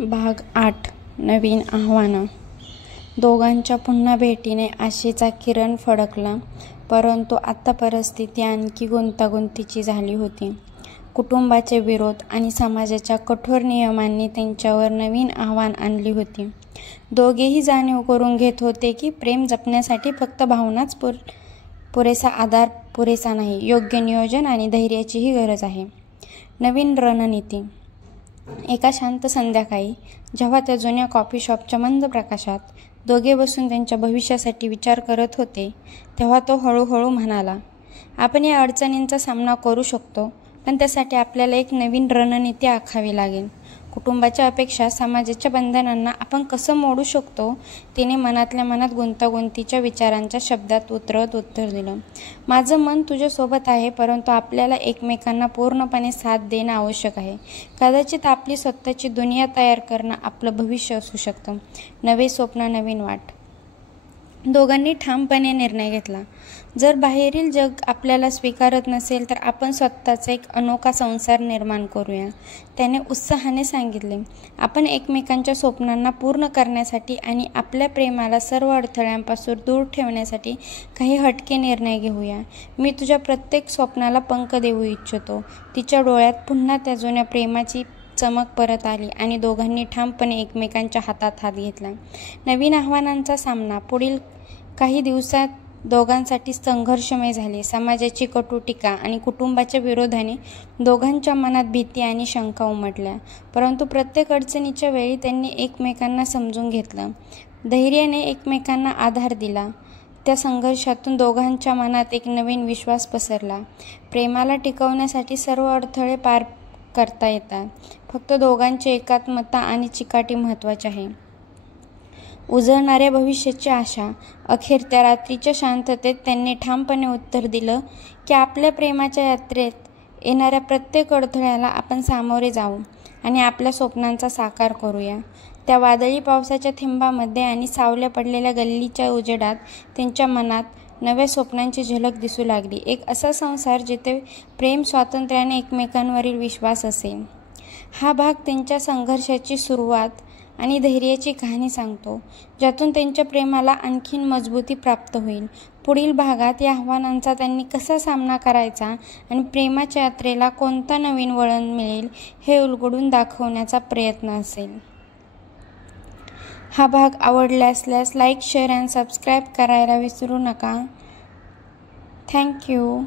भाग 8 नवीन आव्हानं. दोघांच्या पुन्हा भेटीने आशेचा किरण फडकला, परंतु आता परिस्थिती आणखी गुंतागुंतीची झाली होती. कुटुंबाचे विरोध आणि समाजाच्या कठोर नियमांनी त्यांच्यावर नवीन आव्हान आणली होती. दोघेही जाणीव करून घेत होते की प्रेम जपण्यासाठी फक्त भावनाच पुरेसा आधार पुरेसा नाही, योग्य नियोजन आणि धैर्याचीही गरज आहे. नवीन रणनीती. एका शांत संध्याकाळी, जेव्हा त्या जुन्या कॉफी शॉपच्या मंद प्रकाशात दोघे बसून त्यांच्या भविष्यासाठी विचार करत होते, तेव्हा तो हळूहळू म्हणाला, आपण या अडचणींचा सामना करू शकतो, पण त्यासाठी आपल्याला एक नवीन रणनीती आखावी लागेल. कुटुंबाच्या अपेक्षा, समाजाच्या बंधनांना आपण कसं मोडू शकतो? तिने मनातल्या मनात गुंतागुंतीच्या विचारांच्या शब्दात उतरत उत्तर दिलं. माझं मन तुझ्यासोबत आहे, परंतु आपल्याला एकमेकांना पूर्णपणे साथ देणं आवश्यक आहे. कदाचित आपली स्वतःची दुनिया तयार करणं आपलं भविष्य असू शकतं. नवे स्वप्न, नवीन वाट. दोघांनी ठामपणे निर्णय घेतला. जर बाहेरील जग आपल्याला स्वीकारत नसेल तर आपण स्वतःचा एक अनोखा संसार निर्माण करूया, त्याने उत्साहाने सांगितले. आपण एकमेकांच्या स्वप्नांना पूर्ण करण्यासाठी आणि आपल्या प्रेमाला सर्व अडथळ्यांपासून दूर ठेवण्यासाठी काही हटके निर्णय घेऊया. मी तुझ्या प्रत्येक स्वप्नाला पंख देऊ इच्छितो. तिच्या डोळ्यात पुन्हा त्या जुन्या प्रेमाची चमक परत आली आणि दोघांनी ठामपणे एकमेकांच्या हातात हात घेतला. नवीन आव्हानांचा सामना. पुढील काही दिवसात दोघांसाठी संघर्षमय झाले. समाजाची कटू टीका आणि कुटुंबाच्या विरोधाने दोघांच्या मनात भीती आणि शंका उमटल्या, परंतु प्रत्येक अडचणीच्या वेळी त्यांनी एकमेकांना समजून घेतलं, धैर्याने एकमेकांना आधार दिला. त्या संघर्षातून दोघांच्या मनात एक नवीन विश्वास पसरला. प्रेमाला टिकवण्यासाठी सर्व अडथळे पार करता येतात, फक्त दोघांची एकात्मता आणि चिकाटी महत्त्वाची आहे. उजळणाऱ्या भविष्याची आशा. अखेर त्या रात्रीच्या शांततेत त्यांनी ठामपणे उत्तर दिलं की आपल्या प्रेमाच्या यात्रेत येणाऱ्या प्रत्येक अडथळ्याला आपण सामोरे जाऊ आणि आपल्या स्वप्नांचा साकार करूया. त्या वादळी पावसाच्या थेंबामध्ये आणि सावल्या पडलेल्या गल्लीच्या उजेडात त्यांच्या मनात नव्या स्वप्नांची झलक दिसू लागली. एक असा संसार जिथे प्रेम, स्वातंत्र्याने एकमेकांवरील विश्वास असेल. हा भाग त्यांच्या संघर्षाची सुरुवात आणि धैर्याची कहाणी सांगतो, ज्यातून त्यांच्या प्रेमाला आणखीन मजबूती प्राप्त होईल. पुढील भागात या आव्हानांचा त्यांनी कसा सामना करायचा आणि प्रेमाच्या यात्रेला कोणता नवीन वळण मिळेल हे उलगडून दाखवण्याचा प्रयत्न असेल. हा भाग आवडला असल्यास लाईक, शेअर आणि सबस्क्राईब करायला विसरू नका. थँक्यू.